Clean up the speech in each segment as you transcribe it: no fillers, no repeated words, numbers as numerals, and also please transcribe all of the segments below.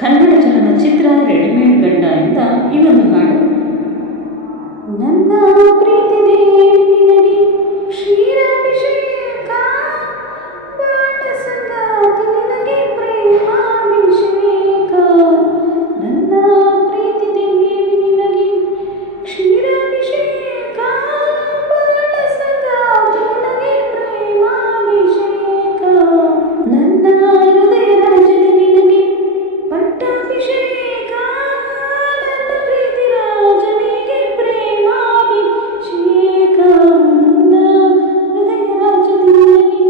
ಕನ್ನಡ ಚಲನಚಿತ್ರ ರೆಡಿಮೇಡ್ ಗಂಡ ಇಂದ ಈ ಒಂದು ಹಾಡು. ನನ್ನ ಪ್ರೀತಿ ದೇವಿ ನಿನಗೆ ಕ್ಷೀರಾಭಿಷೇಕ, ಬಾಳ ಸಂಗಾತಿ ನಿನಗೆ ಪ್ರೇಮಾಭಿಷೇಕ. ನನ್ನ ಪ್ರೀತಿ ದೇವಿ ನಿನಗೆ ಕ್ಷೀರಾಭಿಷೇಕ, ಬಾಳ ಸಂಗಾತಿ ನಿನಗೆ ಪ್ರೇಮಾಭಿಷೇಕ. ನನ್ನ ಹೃದಯ ರಾಜದ ನಿನಗೆ ಪಟ್ಟಾಭಿಷೇಕ, ನನ್ನ ಪ್ರೀತಿ ರಾಜನಿಗೆ ಪ್ರೇಮಾಭಿಷೇಕ. ನನ್ನ ಹೃದಯ ರಾಜದ ನಿನಗೆ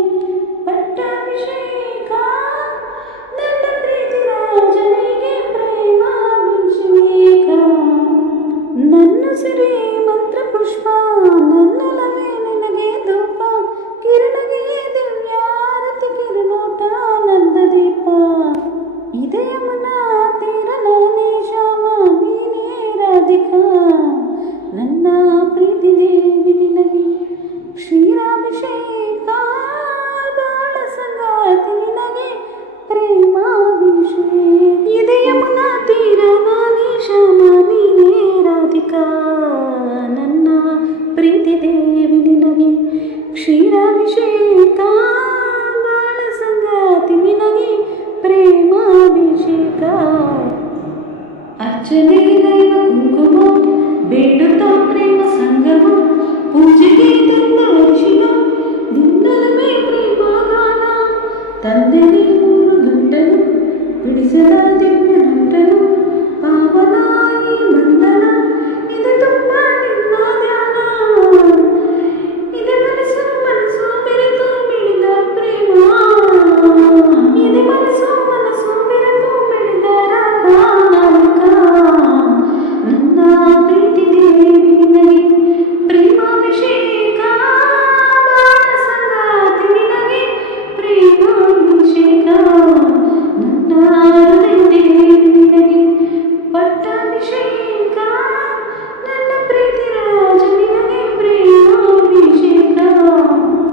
ಪಟ್ಟಾಭಿಷೇಕ, ನನ್ನ ಪ್ರೀತಿ ರಾಜನಿಗೆ ಪ್ರೇಮಾಭಿಷೇಕ. ನನ್ನ ಸಿರಿ ಮಂತ್ರ ಪುಷ್ಪ, ನನ್ನೊಲವೇ ನಿನಗೆ ಧೂಪ, ಕಿರಣಗೆ ದಿವ್ಯಾರತಿ ಕಿರುನೋಟ ನನ್ನ ದೀಪ. ಇದೇ ಮನ ತೀರ ನಾನೇ ಶ್ಯಾಮ, ನೀನೇ ರಾಧಿಕಾ. ನನ್ನ ಪ್ರೀತಿ ದೇವಿ ನಿನಗೆ ಕ್ಷೀರಾಭಿಷೇಕ, ಬಾಳ ಸಂಗಾತಿ ನಿನಗೆ ಪ್ರೇಮಾಭಿಷೇಕ. ಇದೇ ಮನ ತೀರ ನಾನೇ ಶ್ಯಾಮ, ನೀನೇ ರಾಧಿಕಾ. ನನ್ನ ಪ್ರೀತಿ ದೇವಿ ನಿನಗೆ ಕ್ಷೀರಾಭಿಷೇಕ, ಬಾಳ ಸಂಗಾತಿ ನಿನಗೆ ಪ್ರೇಮಾಭಿಷೇಕ. ಅರ್ಚನೆ ದೈವ ಕುಂಕುಮ ಬೇಡುತ್ತಾ ಪ್ರೇಮ ಸಂಗಮ, ಪೂಜೆಗೆ ತಂದ ಅರಿಶಿನ ನಿನ್ನಲವೇ ಪ್ರೇಮಗಾನ. ತಂದೆಗೆ ಮೂರು ಗಂಟಲು ಬಿಡಿಸದ ದಿವ್ಯ